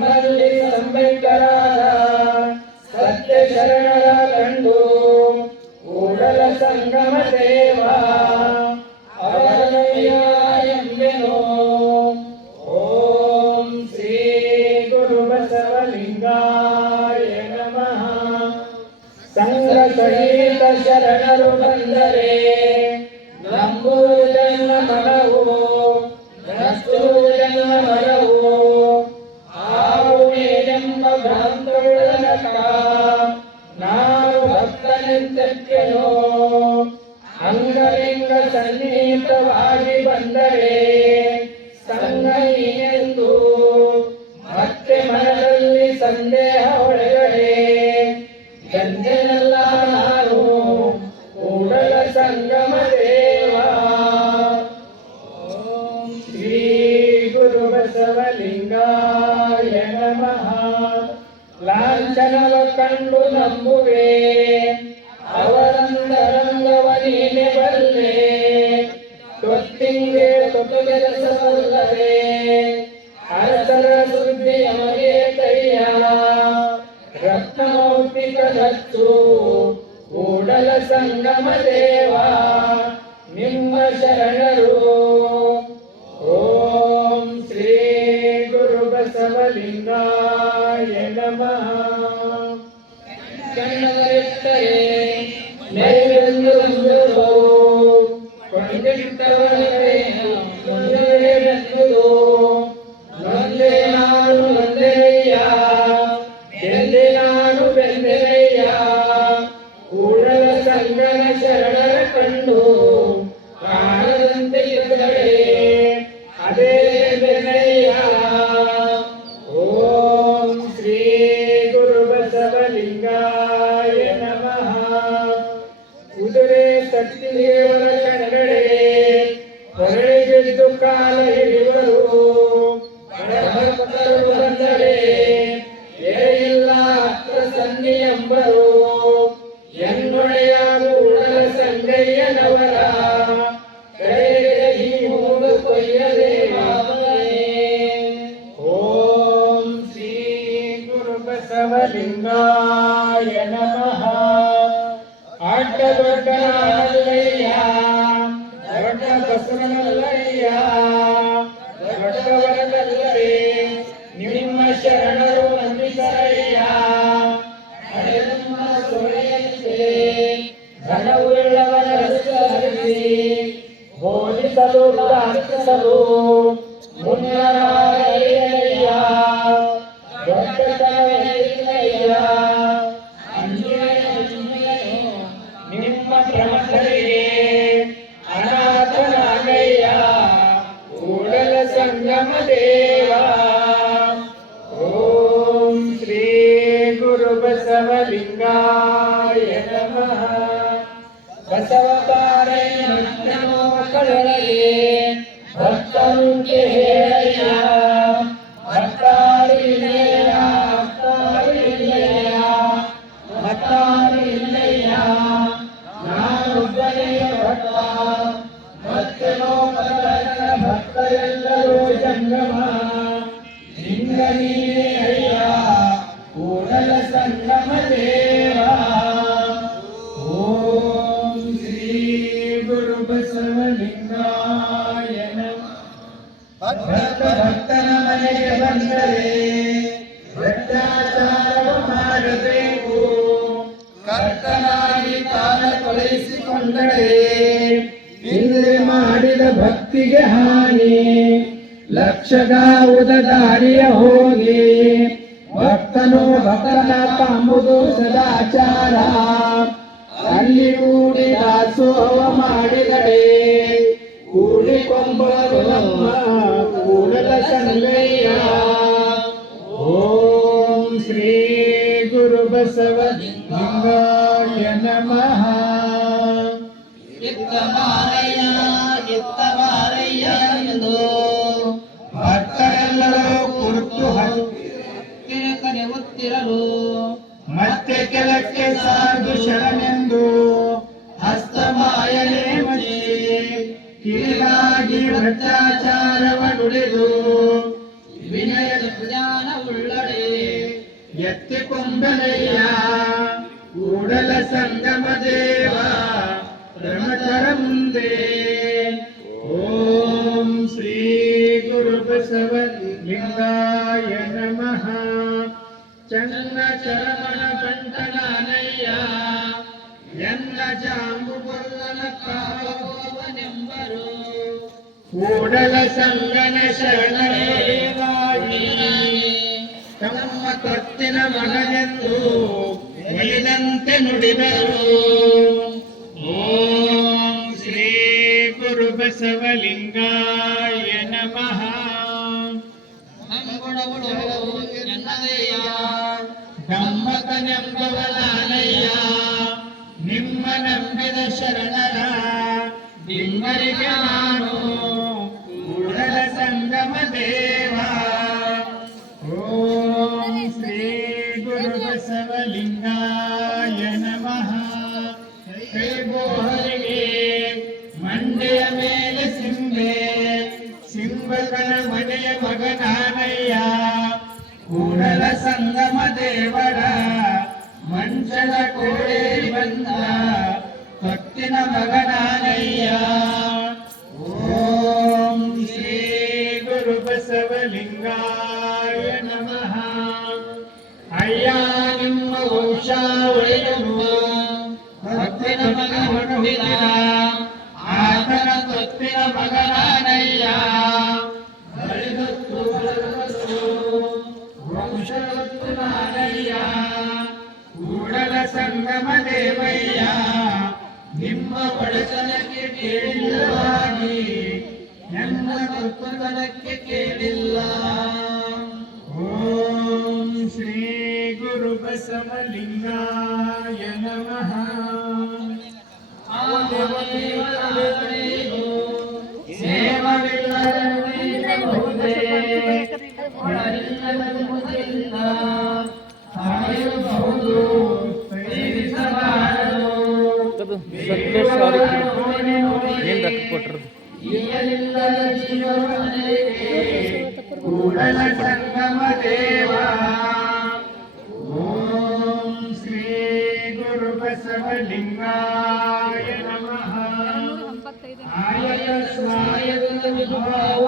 ನಿಮ್ಮಲ್ಲಿ ಸಂಬಂಧರಾದ ಸತ್ಯ ಶರಣರ ಕಂಡು ಕೂಡಲ ಸಂಗಮ ದೇವ ಅವರಯ್ಯ ಎಂಬೆನು. ಓಂ ಶ್ರೀ ಗುರು ಬಸವಲಿಂಗಾಯ ನಮಃ. ಸಂಘ ಸಹಿತ ಶರಣರು ಬಂದರೆ ನಂಬುವುದೆಲ್ಲ ಮನವು, ನಷ್ಟುವುದೆಲ್ಲ ಮರವು. ಆವುನೇನೆಂಬ ಭ್ರಾಂತವುಳ್ಳನಕ ನಾನು ಭಕ್ತನೆಂತೆಪ್ಪೆನೋ. ಅಂಗಲಿಂಗ ಸನ್ನಿಹಿತವಾಗಿ ಬಂದರೆ ಸಂಘ ನೀನೆಂದು ಮತ್ತೆ ಮನದಲ್ಲಿ ಸಂದೇಹ ಒಳಗಡೆ ಗಂಧೆನೆಲ್ಲ ನಾನು ಕೂಡಲ ಸಂಗಮ ದೇವ. ಓಂ ಶ್ರೀ ಗುರು ಬಸವಲಿಂಗಾಯ ನಮಃ. ಲಾಂಛನವ ಕಂಡು ನಂಬುವೆ ಅವರಂದರಂಗವ ನೀನೆ ಬಲ್ಲೆ. ತೊಟ್ಟಿಂಗೆ ತೊಟ್ಟು ಕೆಲಸವಲ್ಲವೇ ಅರಸರ ಸುದ್ದಿ ಅವರೇ ಕೈಯ. ರತ್ನಮೌಕ್ತಿಕ ದಚ್ಚು ಕೂಡಲ ಸಂಗಮ ದೇವ ನಿಮ್ಮ ಶರಣರು. ಓಂ ಶ್ರೀ ಗುರು ಬಸವಲಿಂಗಾಯ ನಮಃ. ಕಣ್ಣವರಿಟ್ಟರೆ ನೈವೆಂದು ಕೊಂಡಿಟ್ಟವರೇ ನೊಂದೆನೆಂಬುದು. ನೊಂದೆ ನಾನು ನೊಂದೆನಯ್ಯ, ಬೆಂದೆ ನಾನು ಬೆಂದೆನಯ್ಯ. ಕೂಡಲ ಸಂಗನ ಶರಣರ ಕಂಡು ಕಾಣದಂತೆ ಇದ್ದಳೆ ಅದೇ ಬೆನ್ನಯ್ಯ. ಓಂ ಶ್ರೀ ಗುರು ಬಸವಲಿಂಗಾಯ ನಮಃ. ಕುದುರೆ ಸತ್ತಿದೇವರ ಕಣಗಡೆ ಹೊರಗೆದ್ದು ಕಾಲ ಹಿಡಿವರು. ಬಡಭಕ್ತರು ಬಂದರೆ ಎಳೆಯಿಲ್ಲ ಹತ್ರ ಸನ್ನಿ ಎಂಬರು. ಎನ್ನೊಡೆಯ ಕೂಡಲ ಸಂಗಯ್ಯನವರ ಕಡೆಗೆ ಈ ಮೂಗು ಕೊಯ್ಯದೆ ಓಂ ಶ್ರೀ ಗುರು ಬಸವಲಿಂಗಾಯ ನಮಃ. ಅಡ್ಡ ದೊಡ್ಡನಲ್ಲಯ್ಯ ದೊಡ್ಡ ಬಸವನಲ್ಲಯ್ಯ, ದೊಡ್ಡವರಲ್ಲವೇ ನಿಮ್ಮ ಶರಣರು ವಂದಿಸರಯ್ಯ. ಹಳೆಯಮ್ಮ ಸೊಳೆಯಂತೆ ಧನವುಳ್ಳವರ ಹರಿಸಿ ಬೋಧಿಸಲು ಪ್ರಾರ್ಥಿಸಲು ಮುನ್ನರಾಯಯ್ಯ. ದೊಡ್ಡತನವಯ್ಯ ನಿಮ್ಮ ಪ್ರಮಥರಿಗೆ ಅನಾಥನಾಗಯ್ಯ ಕೂಡಲ ಸಂಗಮ ದೇವ. ಓಂ ಶ್ರೀ ಗುರು ಬಸವಲಿಂಗಾಯ ನಮಃ. ಬಸವ ಪಾರಯ್ಯ ಮಕ್ಕಳೊಳಗೆ ಭಕ್ತರುಂಟೆ ಹೇಳಯ್ಯ. ಭಕ್ತಾರು ಇಲ್ಲಯ್ಯ, ಭಕ್ತಾರು ಇಲ್ಲಯ್ಯ, ಭಕ್ತಾರು ಇಲ್ಲಯ್ಯ. ನಾನೊಬ್ಬನೆಯ ಭಕ್ತ ಮತ್ತೆನೋ ಪರರ ಭಕ್ತರೆಲ್ಲರೂ ಜಂಗಮ. ಲಿಂಗ ನೀನೇ ಅಯ್ಯ ಕೂಡಲ ಸಂಗಮ ದೇವ. ಓಂ ಶ್ರೀ ಗುರು ಬಸವಲಿಂಗಾಯ ನಮಃ. ಭಕ್ತನ ಮನೆಗೆ ಬಂದರೆ ಭ್ರಷ್ಟಾಚಾರವ ಮಾಡಬೇಕು. ಕರ್ತನಾಗಿ ಕಾಲ ತೊಲಗಿಸಿಕೊಂಡರೆ ಹಿಂದೆ ಮಾಡಿದ ಭಕ್ತಿಗೆ ಹಾನಿ. ಲಕ್ಷಗಾವುದ ದಾರಿಯ ಹೋಗಿ ಭಕ್ತನು ಭಕ್ತನ ತಾಂಬುದು ಸದಾಚಾರ. ಅಲ್ಲಿ ಕೂಡಿ ದಾಸೋಹ ಮಾಡಿದಡೆ ಕೂಡಿಕೊಂಬರು ನಮ್ಮ ಕೂಡಲ ಸಂಗಯ್ಯ. ಓಂ ಶ್ರೀ ಗುರು ಬಸವಲಿಂಗಾಯ ನಮಃ. ಇತ್ತಮಾರಯ್ಯ ಎಂದು ಭಕ್ತರೆಲ್ಲರೂ ಕುರಿತು ಕರೆಯುತ್ತಿರಲು ಮತ್ತೆ ಕೆಲಕ್ಕೆ ಸಾಧು ಶರಣೆಂದು ಹಸ್ತಮಾಯನೆ ಮಡಿ ಕಿರಿದಾಗಿ ಭ್ರಷ್ಟಾಚಾರವ ನುಡಿದು ವಿನಯ ಜ್ಞಾನವುಳ್ಳಡೆ ಎತ್ತಿಕೊಂಡನಯ್ಯ ಕೂಡಲ ಸಂಗಮ ದೇವ ಪ್ರಮಥರ ಮುಂದೆ. ಓಂ ಶ್ರೀ ಗುರು ಬಸವಲಿಂಗಾಯ ನಮಃ. ಚನ್ನ ಚರಮಣ ಬಂಟನಾನಯ್ಯ ಎನ್ನ ಜಾಂಬು ಕೊಲ್ಲನ ಕಾವನೆಂಬರು ಕೂಡಲ ಸಂಗನ ಶರಣರೇವಾಗಿ ತಮ್ಮ ಕತ್ತಿನ ಮಗನೆಂದು ಒಲಿದಂತೆ ನುಡಿದರು. ಓಂ ಶ್ರೀ ಗುರು ಬಸವಲಿಂಗಾಯ ನಮಃ. ಹಂಗುಣಗಳು ಎನ್ನದೆಯ ಗಮ್ಮತನೆಂಬವನಾನಯ್ಯ ನಿಮ್ಮ ನಂಬಿದ ಶರಣರ ಬಿಂಗರಿಗೆ ನಾನು ಕೂಡಲ ಸಂಗಮ ದೇವ. ಓಂ ಶ್ರೀ ಗುರು ಬಸವಲಿಂಗಾಯ ನಮಃ. ಕೈಗೋಹರಿಗೆ ಮಂಡೆಯ ಮೇಲೆ ಸಿಂಬೆ ಸಿಂಬಕನ ಮನೆಯ ಮಗನಾನಯ್ಯ ಕೂಡಲ ಸಂಗಮ ದೇವರ ಮಂಚದ ಕೋಡೇರಿ ಬಂದ ಭಕ್ತಿನ ಮಗನಾನಯ್ಯ. ಓಂ ಶ್ರೀ ಗುರು ಬಸವಲಿಂಗಾಯ ನಮಃ. ಅಯ್ಯ ನಿಮ್ಮ ವಂಶಾವಳಿಯನು ಭಕ್ತಿನ ಮಗ ಹುಟ್ಟಿದ ಆತನ ತಪ್ಪಿನ ಮಗನಾನಯ್ಯ. ಬಳಿದತ್ತು ವಂಶವತ್ತು ನಾನಯ್ಯ ಕೂಡಲ ಸಂಗಮ ದೇವಯ್ಯ ನಿಮ್ಮ ಬಡತನಕ್ಕೆ ಕೇಳಿಲ್ಲವಾಗಿ ನನ್ನ ಕೃಪತನಕ್ಕೆ ಕೇಳಿಲ್ಲ. ಓಂ ಶ್ರೀ ಗುರು ಬಸವಲಿಂಗಾಯ ನಮಃ. ಸೇವವಿಲ್ಲದೆ ಸಾಯಬಹುದು ಸೇವಿಸಬಾರದು. ಸಂತೋಷ್ ಏನು ರೊಕ್ಕ ಕೊಟ್ಟರು ಕೂಡಲ ಸಂಗಮ ದೇವ. ಓಂ ಶ್ರೀ ಗುರು ಬಸವಲಿಂಗಾಯ ನಮಃ. ಆಯತ ಸ್ವಾಯತ ವಿಭಾವ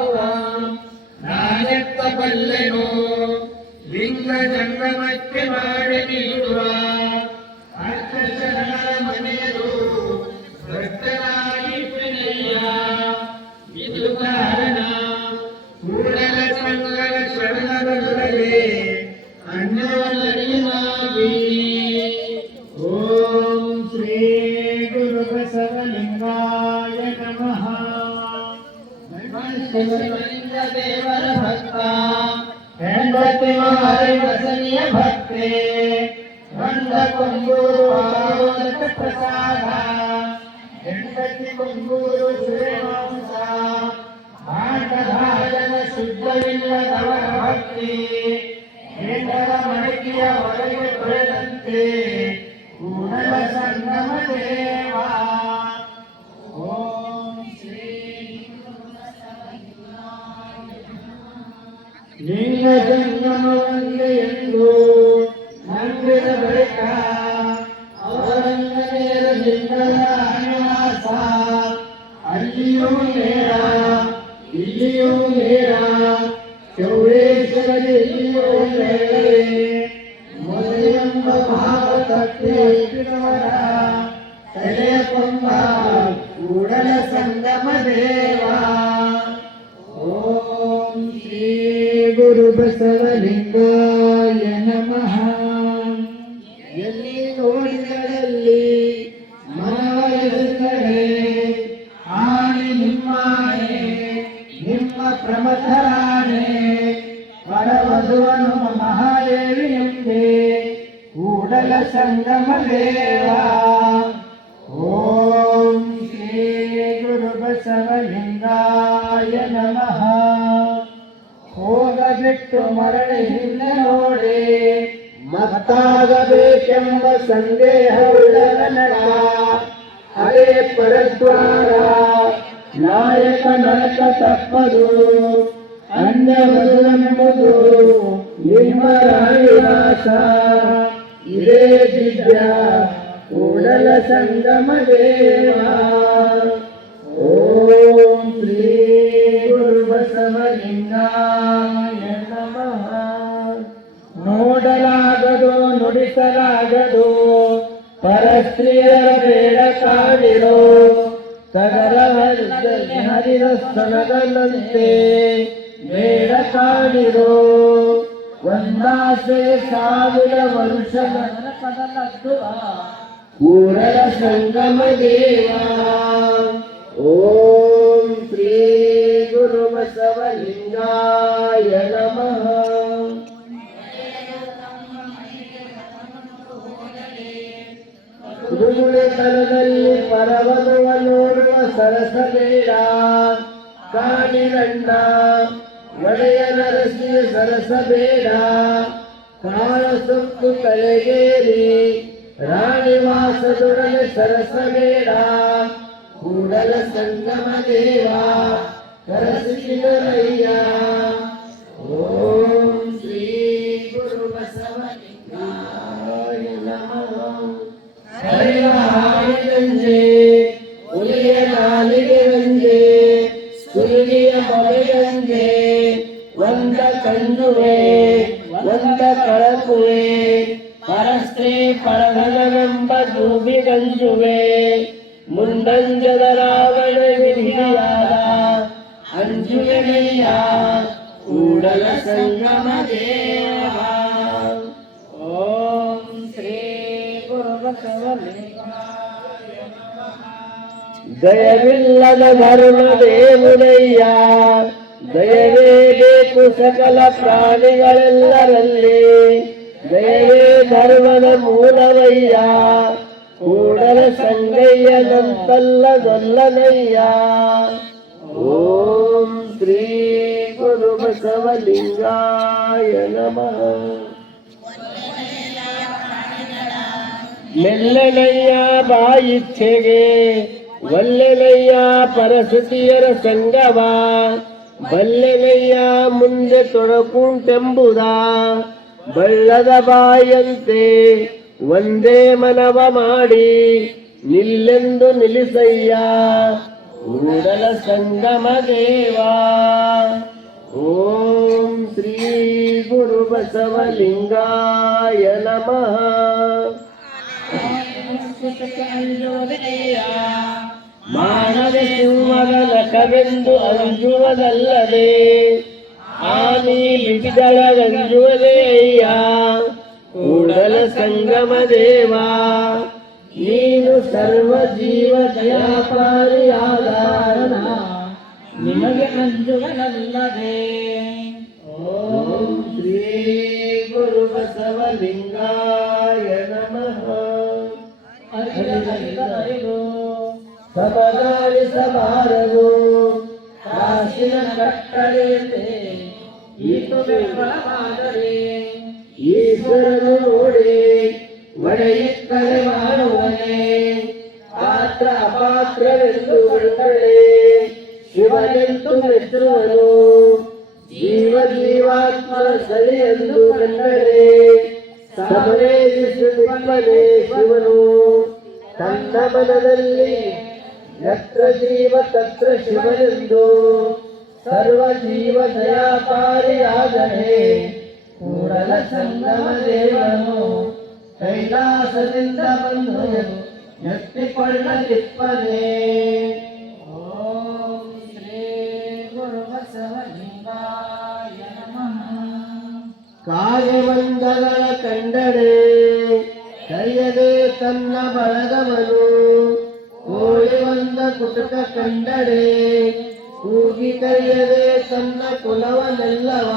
ನಾನೆತ್ತ ಬಲ್ಲೆನು ಲಿಂಗ ಜಂಗಮಕ್ಕೆ ಮಾಡಿ ನೀಡುವ ಅರ್ಥಶರಣರ ಮನೆಯರು ಭಕ್ತರಾಗಿದ್ದೆನಯ್ಯ. ಇದು ಕಾರಣ ಕೂಡಲ ಸಂಗಮ ಶರಣರೊಳಗೆ ಅನ್ಯವಲ್ಲರಿಗಾಗಿ. ಓಂ ಶ್ರೀ ಗುರು ಬಸವಲಿಂಗಾಯ ನಮಃ. ಶಿವಲಿಂಗ ದೇವರ ಭಕ್ತ ಹೆಂಡತಿ ಮಾರಿ ವಸನಿಯ ಭಕ್ತೆ ಗಂಡ ಕೊಂಗೂರು ಆರೋದಕ ಪ್ರಸಾದ ಹೆಂಡತಿ ಕೊಂಗೂರು ಶ್ರೀಮಾಂಸ ಆಟಭಾಜನ ಶುದ್ಧವಿಲ್ಲದವರ ಭಕ್ತಿ ಹೆಂಡರ ಮಡಕಿಯ ಹೊರಗೆ ತೊಳೆದಂತೆ ಕೂಡಲ ಸಂಗಮ ದೇವ. ಓಂ ಶ್ರೀ ಲಿಂಗ ಜಂಗಮವಂದೆ ಎಂದು ನಂಬಿದ ಬಳಿಕ ಅವರಂಗನೆಯ ಲಿಂಗದ ನಿವಾಸ ಅಲ್ಲಿಯೂ ನೇರ ಇಲ್ಲಿಯೂ ನೇರ ಚೌಡೇಶ್ವರಿ ಇಲ್ಲಿಯೂ ನೇರೇ ಮೊದಲೆಂಬ ಭಾವ ತಪ್ಪಿ ಇಟ್ಟಿದವರ ತಲೆಯ ಕೊಂಬ ಕೂಡಲ ಸಂಗಮ ದೇವ. ಓಂ ಶ್ರೀ ಗುರು ಬಸವಲಿಂಗಾಯ ನಮಃ. ಎಲ್ಲಿ ನೋಡಿದರಲ್ಲಿ ಮನವರಿದರೆ ಆಣಿ ನಿಮ್ಮಾಣೆ ನಿಮ್ಮ ಪ್ರಮಥರಾಣೆ ವರವಧುವನು ಮಹಾದೇವಿ ಎಂದೇ ಕೂಡಲ ಸಂಗಮ ದೇವ. ಓಂ ಶ್ರೀ ಗುರು ಬಸವಲಿಂಗಾಯ ನಮಃ. ಹೋಗಬಿಟ್ಟು ಮರಳಿ ಹಿಂದೆ ನೋಡಿ ಮತ್ತಾಗಬೇಕೆಂಬ ಸಂದೇಹವುಳ್ಳವನಗ ಅದೇ ಪರದ್ವಾರ ನಾಯಕ ನರಕ ತಪ್ಪದು ಅನ್ನವದುನೆಂಬುದು ನಿಮ್ಮರಾಯಿದಾಸ ಇದೇ ದಿವ್ಯ ಕೂಡಲ ಸಂಗಮ ದೇವ. ಓಂ ಶ್ರೀ ಗುರು ಬಸವಲಿಂಗಾಯ ನಮಃ. ನೋಡಲಾಗದು ನುಡಿಸಲಾಗದು ಪರಸ್ತ್ರೀಯರ ಬೇಡ ಕಾಡಿರೋ ಸಗರ ಹರಿದ ಸ್ಥಳಗಳಂತೆ ಬೇಡ ಕಾಡಿರೋ ಒಂದಾಸೆ ಸಾವಿರ ವರ್ಷಗಳ ಕದಲದ್ದುವ ಕೂಡಲ ಸಂಗಮ ದೇವ. ಓಂ ಶ್ರೀ ಗುರು ಬಸವಲಿಂಗಾಯ ನಮಃ. ಗುರುತನದಲ್ಲಿ ಪರವನುವ ನೋಡುವ ಸರಸಬೇಡ ಕಾಣಿರಂಡ ಒಡೆಯ ನರಸಿಯ ಸರಸಬೇಡ ಕಾಳ ಸುತ್ತು ತಲೆಗೇರಿ ರಾಣಿವಾಸದೊಡನೆ ಸರಸಬೇಡ ಕೂಡಲ ಸಂಗಮ ದೇವ ಕರಸಿರಯ್ಯ. ಓಂ ಶ್ರೀ ಗುರು ಬಸವಲಿಂಗಾಯ ನಮಃ. ಹರಿವ ಹಾಡಿದಂಜೆ ಉಲಿಯ ನಾಲಿಗೆ ಗಂಜೆ ಸುರುಳಿಯ ಮೊಲೆಗಂಜೆ ಒಂದ ಕಂಜುವೆ ಒಂದ ಕಳಕುವೆ ಪರಸ್ತ್ರೀ ಪರಗನವೆಂಬ ಜೂಬಿ ಗಂಜುವೆ ಮುಂಡಂಜದ ರಾವಣ ವಿಧಿಯಾದ ಅಂಜುವೆನೆಯ ಕೂಡಲ ಸಂಗಮ ದೇವ. ಓಂ ಶ್ರೀ ಗುರು ಬಸವಲಿಂಗಾಯ ನಮಃ. ದಯವಿಲ್ಲದ ಧರ್ಮದೇವುನಯ್ಯ ದಯವೇ ಬೇಕು ಸಕಲ ಪ್ರಾಣಿಗಳೆಲ್ಲರಲ್ಲಿ ದಯವೇ ಧರ್ಮದ ಮೂಲವಯ್ಯ ಕೂಡಲ ಸಂಗಯ್ಯನಂತಲ್ಲದೊಲ್ಲನಯ್ಯ. ಓಂ ಶ್ರೀ ಗುರು ಬಸವಲಿಂಗಾಯ ನಮಃ. ಮೆಲ್ಲನಯ್ಯ ಬಾಯಿಚ್ಛೆಗೆ ಒಲ್ಲೆನಯ್ಯ ಪರಸತಿಯರ ಸಂಗವ ಬಲ್ಲೆನಯ್ಯ ಮುಂದೆ ತೊಡಕುಂಟೆಂಬುದ ಬಳ್ಳದ ಬಾಯಂತೆ ಒಂದೇ ಮನವ ಮಾಡಿ ನಿಲ್ಲೆಂದು ನಿಲ್ಲಿಸಯ್ಯ ಕೂಡಲ ಸಂಗಮ ದೇವ. ಓಂ ಶ್ರೀ ಗುರು ಬಸವಲಿಂಗಾಯ ನಮಃ. ಮಾನವ ಸಿಂಹದ ನಖವೆಂದು ಅಂಜುವುದಲ್ಲದೆ ಆನಿ ಲಿಪಿದಳಗಂಜುವುದೇ ಅಯ್ಯ ಕೂಡಲ ಸಂಗಮ ದೇವ. ನೀನು ಸರ್ವ ಜೀವ ದಯಾಪಾರಿಯಾದ ನಿಮಗೆ ಅಂಜುವನಲ್ಲದೆ. ಓಂ ಶ್ರೀ ಗುರು ಬಸವಲಿಂಗಾಯ ನಮಃ. ಸಮಗಾಲಿಸಬಾರದು ಕಾಸಿನ ಕಟ್ಟಳೆಯಂತೆ ಈತು ಬೆಂಬಲವಾದರೆ ಈಶ್ವರನು ನೋಡಿ ಒಡೆಯಿಕ್ಕರೆ ಮಾಡುವನೆ ಪಾತ್ರ ಅಪಾತ್ರವೆಂದು ಒಳಗಡೆ ಶಿವನೆಂದು ಮೆಚ್ಚುವನು ಜೀವ ಜೀವಾತ್ಮರ ಸರಿ ಎಂದು ಕಂಡರೆ ಸಮರೇಶಿಸುವನೇ ಶಿವನು ತನ್ನ ಮನದಲ್ಲಿ ಯತ್ರ ಜೀವ ತತ್ರ ಶಿವನೆಂದು ಸರ್ವ ಜೀವ ದಯಾಪಾರಿಯಾದರೆ ಕೂಡಲ ಸಂಗಮ ದೇವನು ಕೈಲಾಸದಿಂದ ಬಂದು ಎತ್ತಿಕೊಳ್ಳಲಿಪ್ಪನೇ. ಓಂ ಶ್ರೀ ಗುರು ಬಸವಲಿಂಗಾಯ ನಮಃ. ಕಾರ್ಯವಂದಗಳ ಕಂಡರೆ ಕೈಯದೆ ತನ್ನ ಬಳಗವನು ಕೋಳಿ ಒಂದ ಕುಟುಕ ಕಂಡರೆ ಕೂಗಿ ಕೈಯದೆ ತನ್ನ ಕುಲವನೆಲ್ಲವ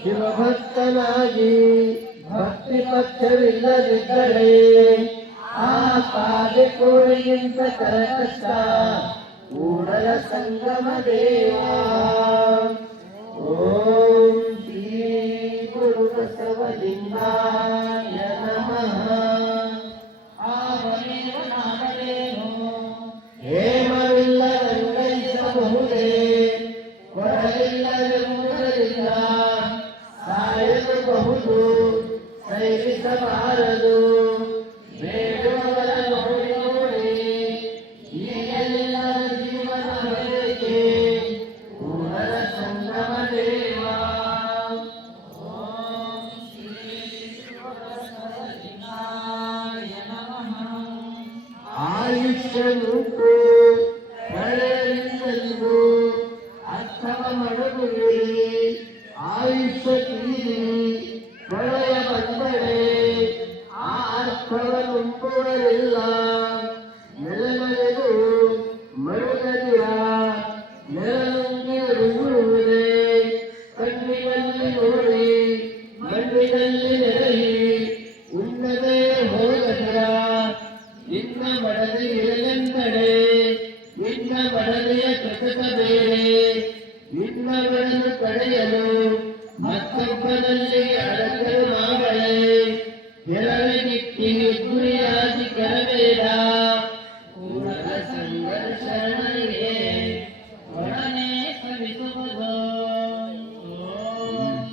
ಶಿವಭಕ್ತನಾಗಿ ಭಕ್ತಿ ಪಕ್ಷವಿಲ್ಲದಿದ್ದರೆ ಆ ಕಾಗೆ ಕೋಳಿಗಿಂತ ಕರಕಷ್ಟ ಕೂಡಲ ಸಂಗಮ ದೇವ. ಓಂ ಶ್ರೀ ಗುರು ಬಸವಲಿಂಗಾಯ ನಮಃ. ಹೇಮವಿಲ್ಲದಂಗೈಸಬಹುದೇ ಕೊಡಲಿಲ್ಲದೆ ಎಂಬುದು ಸೈರಿಸಬಾರದು. ಬೇಡುವವರ ನೋಡಿ ನೋಡಿ ಈಗೆಲ್ಲ ಜೀವನ ಬೇಕೆ ಕೂಡಲ ಸಂಗಮ ದೇವ. ಆಯುಷ್ಯನುಂಟು ಪ್ರಳಯದಿಂದಲೂ ಅರ್ಥವ ಮಡಗುವಿರಿ. ಆಯುಷ್ಯ ತೀರಿ ಪ್ರಳಯ ಬಂದರೆ ಆ ಅರ್ಥವ ನುಂಬುವರಿಲ್ಲ. ನೆಲನೆಲೆದು ಮರುಗದಿಯ ನೆಲನುಂಗಿರುವುದೇ. ಕಣ್ಣಿನಲ್ಲಿ ನೋಡಿ ಮಣ್ಣಿನಲ್ಲಿ ನೆರಳಿ ಉಣ್ಣದೆ ಹೋಗದಿರ. ನಿನ್ನ ಮಡದಿ ಇರಲೆಂದಡೆ ನಿನ್ನ ಮಡದಿಯ ಕೃತಕ ಬೇರೆ. ನಿನ್ನವರನ್ನು ಪಡೆಯಲು ಮತ್ತೊಬ್ಬನಲ್ಲಿ ಅಡಕಲು ಮಾಡಳೆ. ಕೆರವೆನಿಟ್ಟಿ ಗುರಿಯಾಗಿ ಕೆರಬೇಡ. ಕೂಡಲ ಸಂಘರ್ಷಣೆಗೆ ಒಡನೆ ಸವಿಸುವುದು.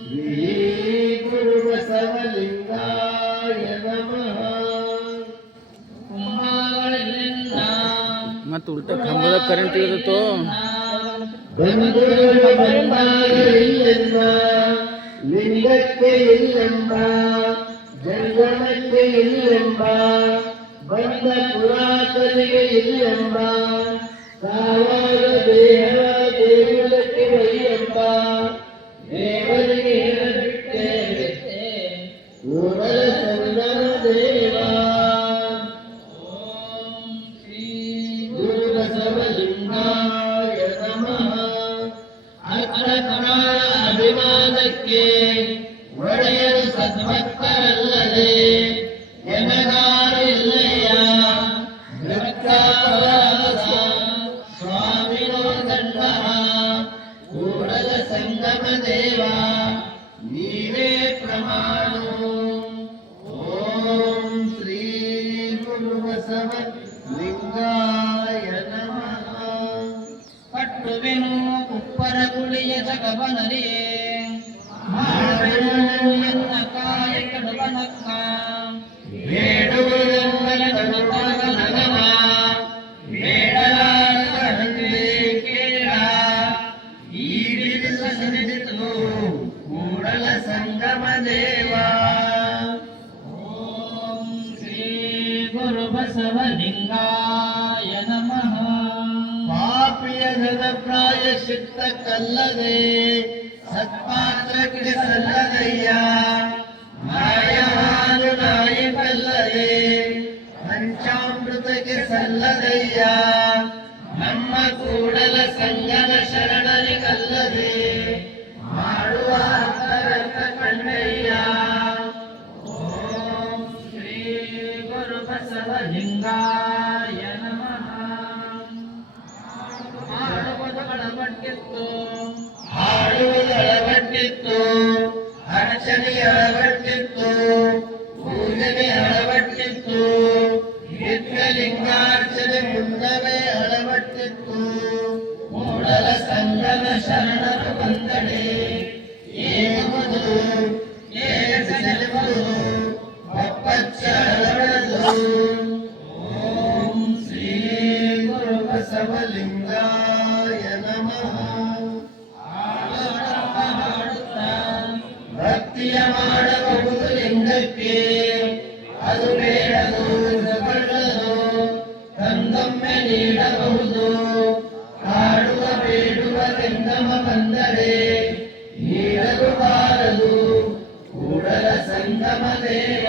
ಶ್ರೀ ಗುರು ಬಸವಲಿಂಗಾಯ ನಮಃ. ಮತ್ತು ಉಲ್ಟಾ ಕಂಬದ ಕರೆಂಟ್ ಇಳಿದತ್ತೋ. ಬಂಧುಗಳು ಬಂದಾಗ ಇಲ್ಲೆಂಬ ಲಿಂಗಕ್ಕೆ ಇಲ್ಲೆಂಬ ಜಂಗಮಕ್ಕೆ ಇಲ್ಲೆಂಬ ಬಂದ ಪುರಾತನಿಗೆ ಇಲ್ಲೆಂಬ ಸಾವಾಗ ದೇಹ ದೇಗುಲಕ್ಕೆ ಬೈಯೆಂಬ ದೇವರಿಗೆ ಹೇಳಬಿಟ್ಟೆ ಕೂಡಲ ಸಂಗಮ ದೇವ. ಗುರು ಬಸವಲಿಂಗಾಯ ನಮಃ. ಅರ್ಥಕರಾಳ ಅಭಿಮಾನಕ್ಕೆ ಒಡೆಯರು ಸದ್ಭಕ್ತರಲ್ಲದೆ ಎನಗಾರು ಇಲ್ಲಯ್ಯ. ನೃತ್ಯಾಪರಾಧ ಸ್ವಾಮಿನೋ ದಂಡಃ ಕೂಡಲ ಸಂಗಮ ದೇವ ನೀವೇ ಪ್ರಮಾಣ. ಓಂ ಶ್ರೀ ಗುರು ಬಸವ ಲಿಂಗಾಯ ನಮಃ. ಕಟ್ಟುವೆನು ಕುಪ್ಪರ ಗುಳಿಯ ಜಗವನರಿಯೇ ಎನ್ನ ಕಾಯ ಕಡುವನಕ್ಕ. ಬೇಡುವುದೆಂಬ ನಗಮ ಬೇಡಲಾರದೆ ಕೇಳ. ಈ ಬಿರುಸ ಸಿಡಿದಿತು ಕೂಡಲ ಸಂಗಮ ದೇವ. ಓಂ ಶ್ರೀ ಗುರು ಬಸವಲಿಂಗಾಯ ನಮಃ. ಪಾಪಿಯ ಪ್ರಾಯಶ್ಚಿತ್ತಕ್ಕಲ್ಲದೆ ಸತ್ಪಾತ್ರಕ್ಕೆ ಸಲ್ಲದಯ್ಯ. ಮಾಯಹಾನು ನಾಯಕಲ್ಲದೆ ಪಂಚಾಮೃತಕ್ಕೆ ಸಲ್ಲದಯ್ಯ. ನಮ್ಮ ಕೂಡಲ ಸಂಗಮ ಶರಣರಿಗಲ್ಲದೆ ಮಾಡುವ ಅರ್ಥವ್ಯರ್ಥ ಕಣ್ಣಯ್ಯ. ಓಂ ಶ್ರೀ ಗುರು ಬಸವಲಿಂಗಾಯ ನಮಃ. ಮಾಡುವುದು ಅಳವಟ್ಟಿತ್ತು ಹಾಡುವುದು ಅಳವಟ್ಟಿತ್ತು ಅರ್ಚನೆ ಅಳವಟ್ಟಿತ್ತು ಪೂಜನೆ ಅಳವಟ್ಟಿತ್ತು. ನಿತ್ಯಲಿಂಗಾರ್ಚನೆ ಮುನ್ನವೇ ಅಳವಟ್ಟಿತ್ತು. ಕೂಡಲ ಸಂಗಮ ಶರಣರು ಬಂದಡೆ ಏಗುವುದು ಏರಿಸಲುವುದು ಒಪ್ಪಚ್ಚ ಅಳವಡದು. ಓಂ ಶ್ರೀ ಗುರು ಬಸವಲಿಂಗಾಯ ನಮಃ. ಭಕ್ತಿಯ ಮಾಡಬಹುದು ಲಿಂಗಕ್ಕೆ ಅದು ಬೇಡದು ಕೊಳ್ಳದು ತಂದೊಮ್ಮೆ ನೀಡಬಹುದು. ಕಾಡುವ ಬೇಡುವ ಸಂಗಮ ಬಂದರೆ ನೀಡಲು ಬಾರದು ಕೂಡಲ ಸಂಗಮ ದೇವ.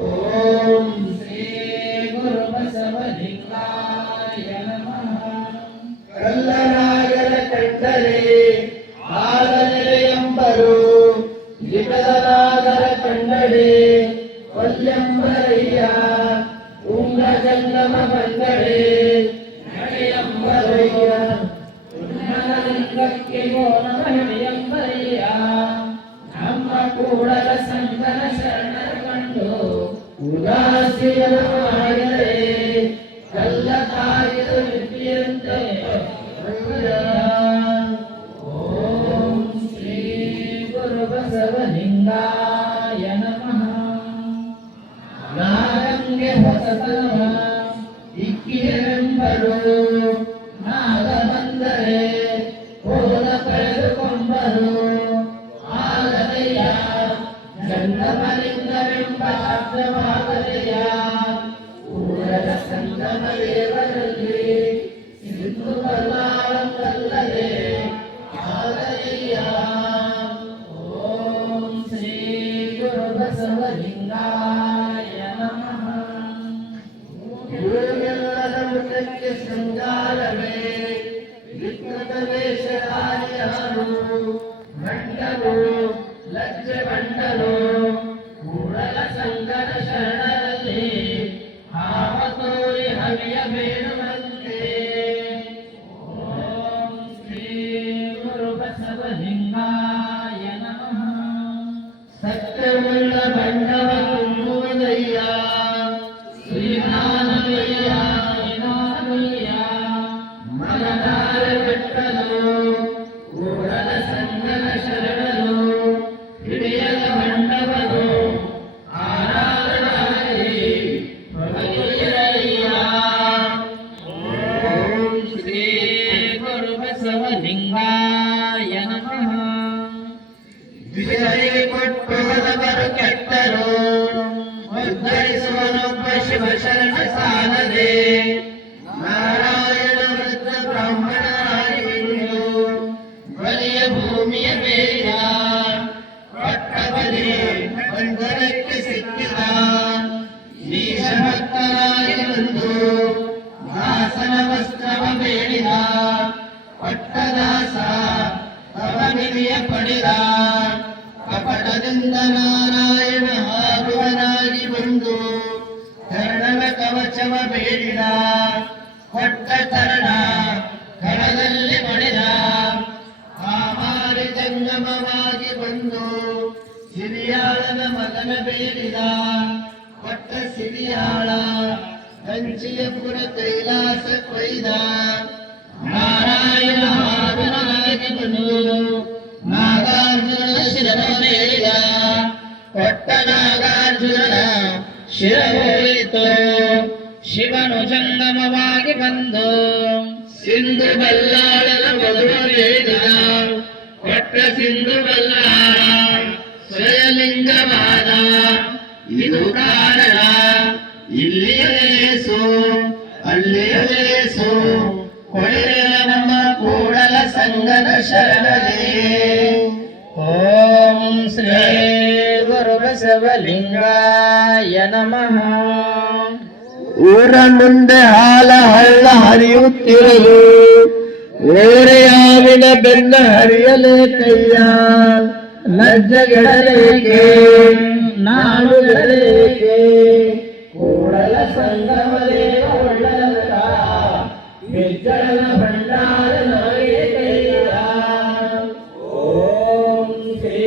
ಓಂ ಶ್ರೀ ಗುರು ಬಸವಲಿಂಗಾಯ ನಮಃ. ಕಲ್ಲನಾಗರ ಕಂಡರೆ ಆಲನೆಲೆ ಎಂಬರು ಲಿಖದನಾಗರ ಕಂಡರೆ ಕೊಲ್ಲೆಂಬರಯ್ಯ. ಉಂಗ ಜಂಗಮ ಬಂದಡೆ ನಡೆಯಂಬರಯ್ಯ. ಲಿಂಗಕ್ಕೆ ಗೋನಮಹಿಮೆಯಂಬರಯ್ಯ. ನಮ್ಮ ಕೂಡಲ ಸಂಗನ ಶರಣರು ಕಂಡು ಉದಾಸೀನ ಮಾಡಿದರೆ ಕಲ್ಲ ತಾಯಿದು ಲಿಪಿಯಂತೆ. ಓಂ ಶ್ರೀ ಗುರು ಬಸವಲಿಂಗಾಯ ನಮಃ. ನಾಗಂಗೆ ಹೊಸತನವ ಇಕ್ಕಿರೆಂಬರು, ನಾಗ ಬಂದರೆ ಕೋಲ ಕಳೆದುಕೊಂಬರು. ಆಗದೆಯ ಗಂಧಮಲಿಂಗವೆಂಬ ಅರ್ಥವಾಗದೆಯ ಊರದ ಸಂಗಮ ದೇವರಲ್ಲಿ ಸಿಂಧು ಬಲ್ಲಾಳಲ್ಲದೆ ಆಗದೆಯ. ಓಂ ಶ್ರೀ ಗುರು ಬಸವಲಿಂಗಾಯ ನಮಃ. ಗುರುವೆಲ್ಲರ ಮುಖಕ್ಕೆ ಶೃಂಗಾರವೇ ವಿಕೃತ ವೇಷಧಾರಿಯಾರು, ಗಂಡನು ಲಜ್ಜೆ ಗಂಡನು ಕೂಡಲ ಸಂಗನ ಶರಣರಲ್ಲಿ ಹಾವ ತೋರಿ ಹವಿಯ ಬೇಡುವಂತೆ. ಓಂ ಶ್ರೀ ಗುರು ಬಸವಲಿಂಗಾಯ ನಮಃ. ಸತ್ಯವುಳ್ಳ ಬಣ್ಣವ ತುಂಬುವುದಯ್ಯ ಶ್ರೀನಾನವಯ್ಯ ಶ್ರೀನಾಥಯ್ಯ ಮನದಾರೆ ಬೆಟ್ಟನು ಕೂಡಲ ಸಂಗನ ಶರಣನು ಹಿಡಿಯದ ಬಂಡವನು ಆರಾಧನಾಗಿ ಭಗವತಿರಯ್ಯ. ಓಂ ಶ್ರೀ ಗುರು ಬಸವಲಿಂಗಾಯ ನಮಃ. ಬಿಡರಿಗೆ ಕೊಟ್ಟು ಹೋದವರು ಕೆಟ್ಟರು, ಉದ್ಧರಿಸುವನೊಬ್ಬ ಶಿವಶರಣ ಸಾಲದೆ ನಾರಾಯಣ ವೃದ್ಧ ಬ್ರಾಹ್ಮಣರಾಗಿ ಬಂದು ಬಲಿಯ ಭೂಮಿಯ ಬೇಗ ಪಟ್ಟ ಬಲಿ ಬಂಧನಕ್ಕೆ ಸಿಕ್ಕಿದ ಭಕ್ತರಾಗಿ ಬಂದು ದಾಸನ ವಸ್ತ್ರವ ಬೇಡಿದ ಪಟ್ಟದಾಸ ಅವನಿಗೆ ಪಡೆದ ಕಪಟದಿಂದ ನಾರಾಯಣ ಆಗುವನಾಗಿ ಬಂದು ಕರ್ಣನ ಕವಚವ ಬೇಡಿದ ಕೊಟ್ಟ ಕರ್ಣ ಕಣದಲ್ಲಿ ಪಡೆದ ಆಹಾರಿ ಜಂಗಮವಾಗಿ ಬಂದು ಸಿರಿಯಾಳನ ಮಗನ ಬೇಡಿದ ಕೊಟ್ಟ ಸಿರಿಯಾಳ ಕಂಚಿಯಪುರ ಕೈಲಾಸ ಕೊಯ್ದ ನಾರಾಯಣ ಆಗುವನಾಗಿ ಬಂದು ನಾಗಾರ್ಜುನ ಶಿರವ ಬೇಡಿದ ಕೊಟ್ಟ ನಾಗಾರ್ಜುನನ ಶಿರವೋಯಿತು ಶಿವನು ಜಂಗಮವಾಗಿ ಬಂದು ಸಿಂಧು ಬಲ್ಲಾಳನ ಮಧುರ ಬೇಡಿದ ಕೊಟ್ಟ ಸಿಂಧು ಬಲ್ಲಾಳ ಸ್ವಯಲಿಂಗವಾದ ಇದು ಕಾರಣ ಇಲ್ಲಿಯಲೇಸು ಅಲ್ಲಿಯಲೇಸು ಕೊಡಿರೆ ನಮ್ಮ ಕೂಡಲ ಸಂಗನ ಶರಣರೇ. ಓಂ ಶ್ರೀ ಗುರು ಬಸವಲಿಂಗಾಯ ನಮಃ. ಊರ ಮುಂದೆ ಹಾಲ ಹಳ್ಳ ಹರಿಯುತ್ತಿರಲು ಓರೆಯಾವಿನ ಬೆನ್ನ ಹರಿಯಲೇಕಯ್ಯ ಲಜ್ಜೆಗೆಡಲೇಕೆ ನಾಡುಗಳೇಕೆ ಕೂಡಲ ಸಂಗಮದೇವ ಒಳ್ಳಲಕ ಬಿಜ್ಜಳನ ಭಂಡಾರ ನಾಯಕಯ್ಯ. ಓಂ ಶ್ರೀ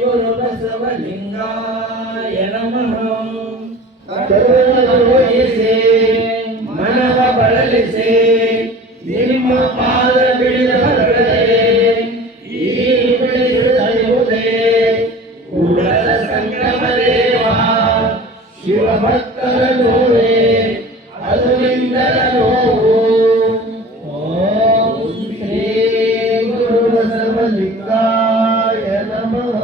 ಗುರು ಬಸವಲಿಂಗಾಯ ನಮಃ. ಕರುಣವಹಿಸಿ ಮನವ ಬಳಲಿಸಿ ನಿಮ್ಮ ಪಾದ ಬಿಡಿದವರೇ ಈ ಬಿಡಿಸುವುದೇ ಕೂಡಲ ಸಂಗಮ ದೇವ ಶಿವಭಕ್ತರ ನೋವೇ ಅದು ನಿಂದರ ನೋವು. ಓಂ ಶ್ರೀ ಗುರು ಬಸವಲಿಂಗಾಯ ನಮಃ.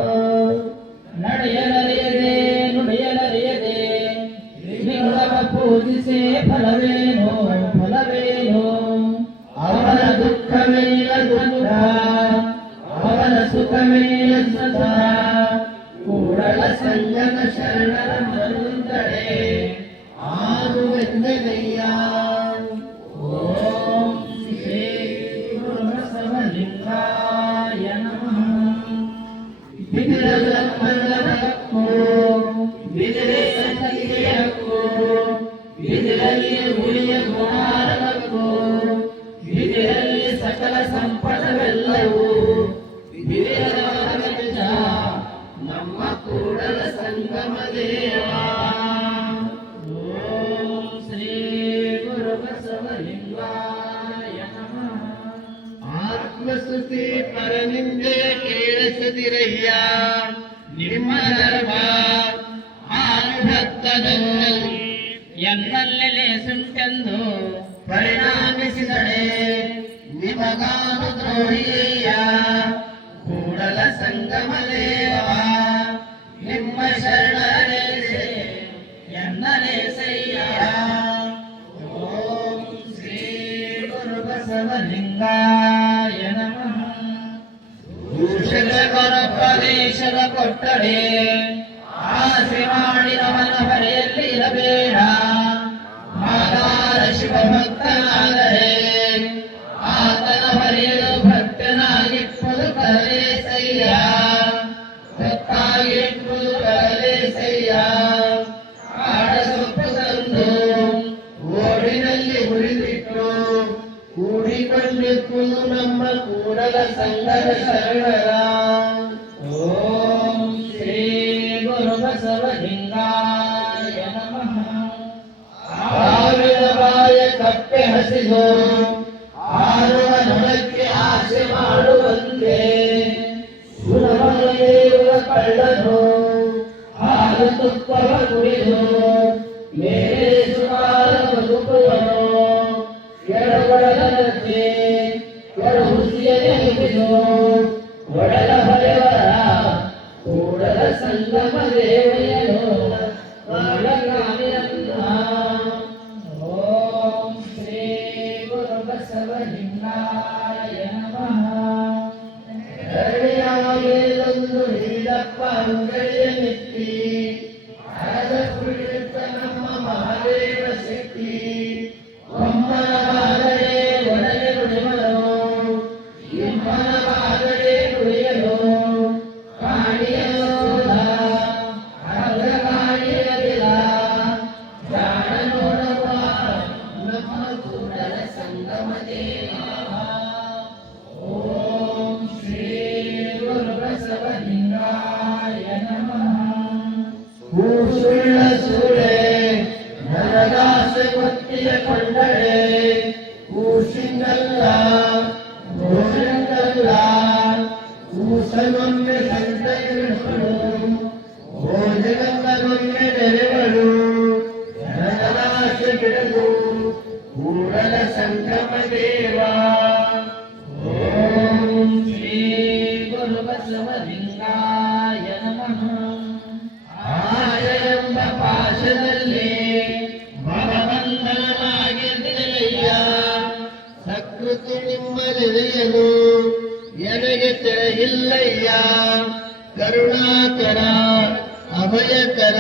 ನಡೆಯಲರಿಯದೆ ನುಡಿಯಲರಿಯದೆ ಲಿಂಗವ ಪೂಜಿಸೆ ಫಲವೇನು ಫಲವೇನು. ಅವನ ದುಃಖಮೇಲ ದುಃಖ ಅವನ ಸುಖಮೇಲ ಸುಖ ಕೂಡಲ ಸಂಗಮ ಶರಣರ ಮರುಂದಡೆ ಆಗುವೆಂದೆನಯ್ಯ. ಓಂ ಶ್ರೀ ಗುರು ಬಸವಲಿಂಗಾಯ ನಮಃ. ಬಿದಿರಲಕ್ಕೂ ಬಿದಿರೆ ಸತಿಯಕ್ಕೂ ಬಿದಿರಲ್ಲಿ ಉಳಿಯ ಗುಣಾರಕ್ಕೂ ಬಿದಿರಲ್ಲಿ ಸಕಲ ಸಂಪದವೆಲ್ಲವೂ ಬಿದಿರವಾದ ನಮ್ಮ ಕೂಡಲ ಸಂಗಮ ದೇವ. ಓಂ ಶ್ರೀ ಗುರು ಬಸವಲಿಂಗಾಯ ನಮಃ. ಆತ್ಮಸ್ತುತಿ ಪರನಿಂದೆ ಕೇಳಿಸದಿರಯ್ಯ ನಿಮ್ಮ ಧರ್ಮ ಭಕ್ತನು ಎನ್ನಲ್ಲಿ ಲೇಸುಂಟೆಂದು ಪರಿಣಾಮಿಸಿದಡೆ ನಿಮಗಾನು ದ್ರೋಹಿಯ ಕೂಡಲ ಸಂಗಮ ದೇವ ನಿಮ್ಮ ಶರಣನೆಸೆ ಎನ್ನಲೇಸಯ್ಯ. ಓಂ ಶ್ರೀ ಗುರು ಬಸವಲಿಂಗಾಯ ನಮಃ. ಭೂಷಣೋಪದೇಶದ ಕೊಟ್ಟರೆ ಆಸೆ ಮಾಡಿದವನ ಹೊರೆಯಲ್ಲಿ ಇರಬೇಡ. ಮಾದಾರ ಶಿವಭಕ್ತನಾದರೆ ಆತನ ಹೊರೆಯಲು ಭಕ್ತನಾಗಿಪ್ಪುದು ಕರಲೇಸಯ್ಯ ಭಕ್ತಾಗಿಪ್ಪುದು ಕರಲೇಸಯ್ಯ. ಕಾಡಸೊಪ್ಪು ತಂದು ಓಡಿನಲ್ಲಿ ಹುರಿದಿಟ್ಟು ಕೂಡಿಕೊಂಡಿಪ್ಪುದು ನಮ್ಮ ಕೂಡಲ ಸಂಗದ ಶರಣರ. ಓಂ ಶ್ರೀ ಗುರು ಬಸವಲಿಂಗಾಯ ನಮಃ. ಸಾವಿರ ಬಾಯ ಕಪ್ಪೆ ಹಸಿದು ಹಾರುವ ನೊಣಕ್ಕೆ ಆಸೆ ಮಾಡುವಂತೆ ಸುರಮನೆಯಿರುವ ಕಳ್ಳನು ಹಾಲು ತುಪ್ಪವ ಕುಡಿದು ಮೇಲೆ ಸುಮಾರ ಬದುಕುವನು. ಎಡಗೊಡಲಕ್ಕೆ ಎಡಹುಸಿಯನೆ ಮುಗಿದು ಒಡಲ ಹೊರೆವರ ಕೂಡಲ ಸಂಗಮ ದೇವಯ್ಯನು ಓಂ ಶ್ರೀ ಗುರು ಬಸವಲಿಂಗಾಯ ನಮಃ. ಧರಣಿಯಾಗೇಲೊಂದು ನೀಲಪ್ಪ ಅಂಗಡಿಯ ನೆತ್ತಿ ಹರದ ಕುಡಿಯುತ್ತ ನಮ್ಮ ಮಹಾದೇವ ಶಕ್ತಿ ಒಮ್ಮನ ಬಾಗಡೆ ಒಡನೆ ನುಡಿಮನು ಇಮ್ಮನ ಬಾಗಡೆ ನುಡಿಯಲು ಕಾಣಿಯೋದ ಅರ್ಧ ಕಾಣಿಯಲಿಲ್ಲ ಜಾಣ ನೋಡುವ ನಮ್ಮ ಕೂಡಲ ಸಂಗಮ ದೇವ. ಓಂ ಶ್ರೀ ಗುರು ಬಸವಲಿಂಗಾಯ ನಮಃ. ಸುಳ್ಳ ಸುಳೆ ನನಗಾಸೆ ಗೊತ್ತಿಯ ಕೊಂಡಳೆ ಕೂಸಿಂಗಲ್ಲ ಗೋವಿಂದಲ್ಲ ಕೂಸನೊಮ್ಮೆ ಸಂತೈಗಳು ಭೋಜನೊಮ್ಮೆ ನೆರೆವಳು ನನಗಾಸೆ ಬಿಡಲು ಕೂಡಲ ಸಂಗಮ ದೇವ. ಓಂ ಶ್ರೀ ಗುರು ಬಸವಲಿಂಗಾಯ ನಮಃ. ಆಯ ಎಂಬ ಪಾಶದಲ್ಲಿ ಭವಬಂಧನವಾಗಿದ್ದೆಯ ಸಕೃತಿ ನಿಮ್ಮದೆಯನು ನನಗೆ ತಿಳಿಯಿಲ್ಲಯ್ಯ. ಕರುಣಾಕರ ಅಭಯಕರ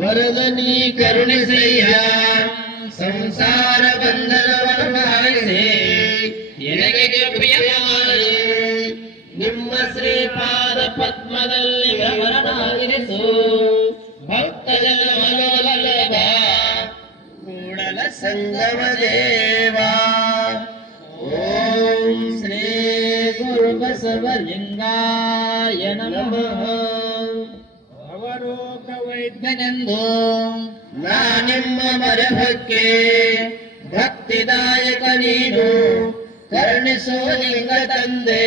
ವರದ ನೀ ಕರುಣಿಸಯ್ಯ. ಸಂಸಾರ ಬಂಧನವನ್ನು ಹರಿಸಿ ಎನಗೆ ಕೃಪೆಯ ಮಾಡಿ ನಿಮ್ಮ ಶ್ರೀಪಾದ ಪದ್ಮದಲ್ಲಿ ವ್ಯವರನಾಗಿರಿಸು. ಭಕ್ತಜನ ಮನೋಲಭ ಕೂಡಲ ಸಂಗಮ ದೇವ. ಓಂ ಶ್ರೀ ಗುರು ಬಸವಲಿಂಗಾಯ ನಮಃ. ಅವರೋಗ ವೈದ್ಯನೆಂದು ನಾ ನಿಮ್ಮ ಮರಭಕ್ಕೆ ಭಕ್ತಿದಾಯಕ ನೀನು ಕರುಣಿಸೋ ಲಿಂಗ ತಂದೆ.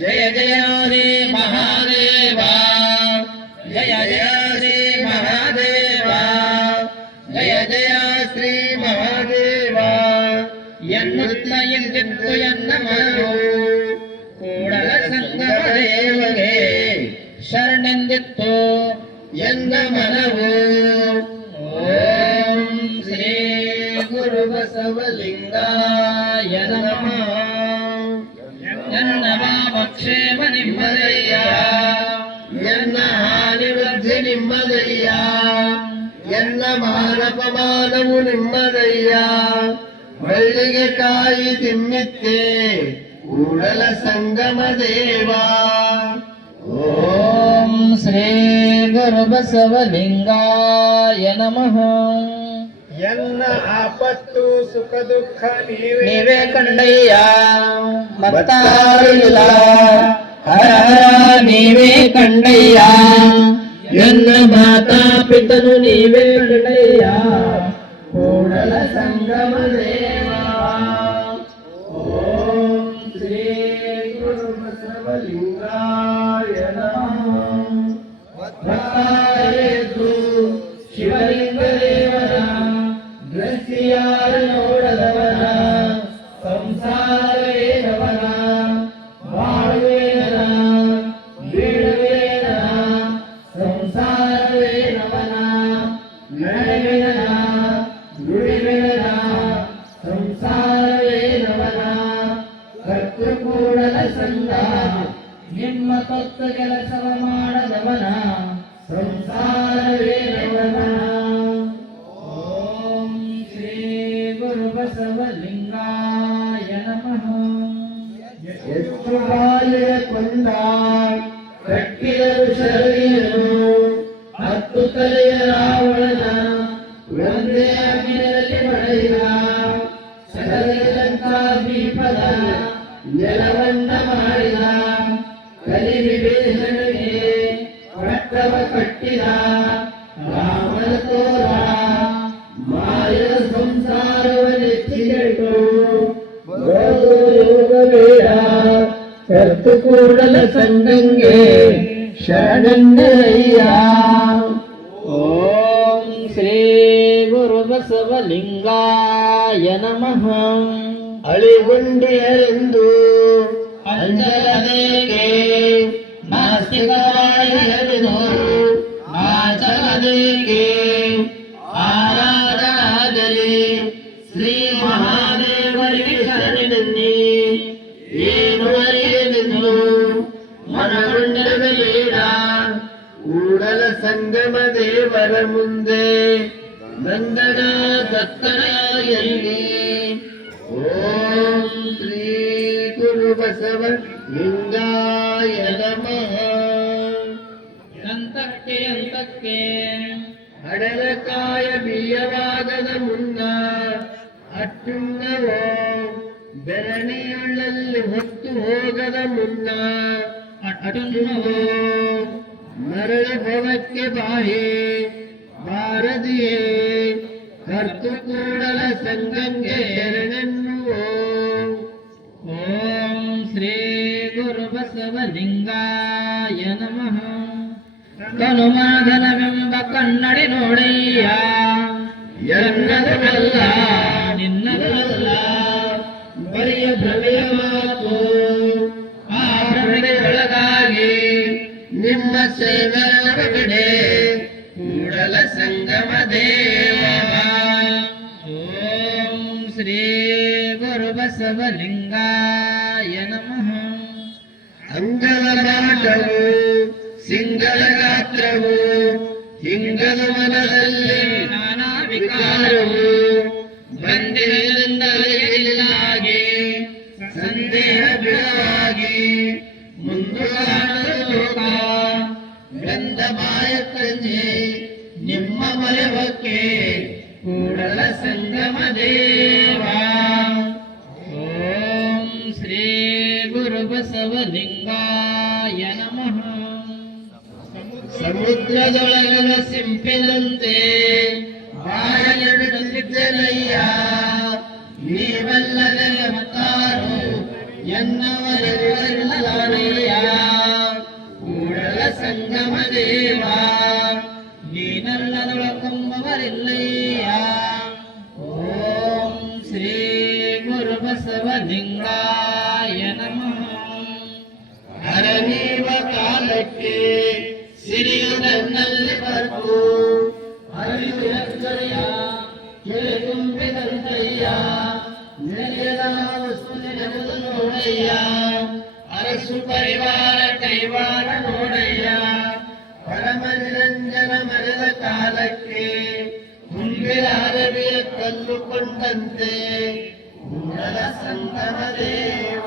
ಜಯ ಜಯ ಶ್ರೀ ಮಹಾದೇವ ಜಯ ಜಯ ಶ್ರೀ ಮಹಾದೇವ ಜಯ ಜಯ ಶ್ರೀ ಮಹಾದೇವ. ಎನ್ನುತ್ತ ಎಂದಿತ್ತು ಎನ್ನ ಮನವು ಕೂಡಲ ಸಂಗಮ ದೇವಗೆ ಶರಣೆಂದಿತ್ತು ಎನ್ನ ಮನವು. ಓಂ ಶ್ರೀ ಗುರು ಬಸವಲಿಂಗಾಯ ನಮಃ. ನನ್ನ ಭಾವಕ್ಷೇಮ ನಿಮ್ಮದಯ್ಯ. ಎನ್ನ ಹಾನಿ ವೃದ್ಧಿ ನಿಮ್ಮದಯ್ಯ. ಎನ್ನ ಮಾನಪಮಾನವು ನಿಮ್ಮದಯ್ಯ. ಬಳ್ಳಿಗೆ ಕಾಯಿ ತಿಮ್ಮಿತ್ತೆ ಕೂಡಲ ಸಂಗಮ ದೇವ. ಓಂ ಶ್ರೀ ಗುರು ಬಸವಲಿಂಗಾಯ ನಮಃ. ಎನ್ನ ಆಪತ್ತು ಸುಖ ದುಃಖ ನೀವೇ ಕಂಡಯ್ಯ ಮತ್ತಾರಿಲ್ಲ. ಹರ ಹರ ನೀವೇ ಕಂಡಯ್ಯ. ಎನ್ನ ಮಾತಾ ಪಿತನು ನೀವೇ ಕಂಡಯ್ಯ. ಕೂಡಲ ಸಂಗಮ ದೇವ. ಓಂ ಶ್ರೀ ಗುರು ಬಸವಲಿಂಗಾಯ ನಮಃ. ಸಂಸಾರವೇ ನವನ. ಓಂ ಶ್ರೀ ಗುರು ಬಸವಲಿಂಗಾಯ ನಮಃ. ಎಷ್ಟು ಬಾಲಿಯ ಕೊಂದ ಕಟ್ಟಿದರು ಶರೀರನು, 10 ತಲೆಯ ರಾವಣನ ಒಂದೇ ಅಗ್ನಿಯಲ್ಲಿ ಹೊಡೆದ. ಸಕಲಂಕಾ ದೀಪದ ನೆಲವನ್ನ ಮಾಡಿದ. ಕಲಿವಿಭೀಷಣನಿಗೆ ಪಟ್ಟವ ಕಟ್ಟಿದ. ರಾಮನ ತೋರ ಮಾಯದ ಸಂಸಾರವನ್ನೆತ್ತಿಗೆಟ್ಟು ಯೋಗ ಬೇಡ. ಕರ್ತು ಕೂಡಲ ಸಂಗಂಗೆ ಶರಣನ್ನಯ್ಯ. ಓಂ ಶ್ರೀ ಗುರು ಬಸವಲಿಂಗಾಯ ನಮಃ. ಅಳಿಗುಂಡಿಯರೆಂದು ಅಂಜಲದೇಕೆ, ನಾಸ್ತಿಕವಾಣಿಯರಿದು ನಾಚಲದೇಕೆ. ಆರಾಧನಾಗಲಿ ಶ್ರೀ ಮಹಾದೇವರಿಗೆ ಶರಣೆನ್ನಿ. ಏನು ಅರಿಯಲೆಂದು ಮನಗೊಂಡಿರಬೇಡ. ಕೂಡಲ ಸಂಗಮ ದೇವರ ಮುಂದೆ ನಂದನ ದತ್ತನಾಯಲ್ಲಿ. ಓಂ ಶ್ರೀ ಗುರು ಬಸವಲಿಂಗಾಯ ನಮಃ. ಅಂತಕ್ಕೆ ಅಂತಕ್ಕೆ ಹಡಲಕಾಯ ಬೀಯವಾಗದ ಮುನ್ನ ಅಟ್ಟುಣ್ಣವೋ ಬೆರಣಿಯುಳ್ಳಲ್ಲಿ ಹೊತ್ತು ಹೋಗದ ಮುನ್ನ ಅಟ್ಟುಣ್ಣವೋ ಮರಳಿ ಭವಕ್ಕೆ ಬಾಹಿ ಬಾರದಿಯೇ. ಕರ್ತು ಕೂಡಲ ಸಂಗಂಗೆ ಶರಣೆನ್ನುವೋ. ಓಂ ಶ್ರೀ ಗುರು ಬಸವಲಿಂಗಾಯ ನಮಃ. ಕನುಮಾಧನವೆಂಬ ಕನ್ನಡಿ ನೋಡಯ್ಯ, ಎನ್ನದವಲ್ಲ ನಿನ್ನದಲ್ಲ ಬರಿಯ ಭ್ರಮೆಯ ಮಾತು. ಆ ಭ್ರಮೆಯೊಳಗಾಗಿ ನಿಮ್ಮ ಸೇವರೊಳಗಡೆ ಕೂಡಲ ಸಂಗಮ ದೇವ. ಓಂ ಶ್ರೀ ಗುರು ಬಸವಲಿಂಗಾಯ ನಮಃ. ಅಂಗದ ಮಾಟವು ಸಿಂಗಲ ಗಾತ್ರವು ಹಿಂಗದ ಮನದಲ್ಲಿ ನಾನಾ ವಿಕಾರವು ಬಂದಿರಲಿಂದಲಾಗಿ ಸಂದೇಹ ಬಿಡವಾಗಿ ಮುಂದುಗಾಣದ ಲೋಕ ಗಂಧ ಮಾಯಕ್ಕಂಜಿ ನಿಮ್ಮ ಮರೆವಕ್ಕೆ ಕೂಡಲ ಸಂಗಮ ದೇವ. ಓಂ ಶ್ರೀ ಗುರು ಬಸವಲಿಂಗಾಯ ನಮಃ. ಸಮುದ್ರದೊಳಗದ ಸಿಂಪಿನಂತೆ ಬಾಯಲಿಡುತ್ತಿದ್ದನಯ್ಯ. ನೀವಲ್ಲದೆ ಮತ್ತಾರು ಎನ್ನವರಿಲ್ಲನಯ್ಯ. ಕೂಡಲ ಸಂಗಮ ದೇವ ನೀನಲ್ಲದೊಳಕೊಂಬವರಿಲ್ಲಯ್ಯ. ಓಂ ಶ್ರೀ ಗುರು ಬಸವಲಿಂಗಾಯ ನಮಃ. ಹರನೀವ ಕಾಲಕ್ಕೆ ಸಿರಿಯು ನನ್ನಲ್ಲಿ ಬರ್ತು. ಹರಿದು ಎಚ್ಚರಿಯ ಕೆರೆ ತುಂಬಿದಂತಯ್ಯ. ನೆರೆಯದ ವಸ್ತು ನೆನೆದು ನೋಡಯ್ಯ. ಅರಸು ಪರಿವಾರ ಕೈವಾರ ನೋಡಯ್ಯ. ಪರಮ ನಿರಂಜನ ಮರೆದ ಕಾಲಕ್ಕೆ ತುಂಬಿದ ಅರಬಿಯ ಕಲ್ಲುಕೊಂಡಂತೆ ಕೂಡಲ ಸಂಗಮ ದೇವ.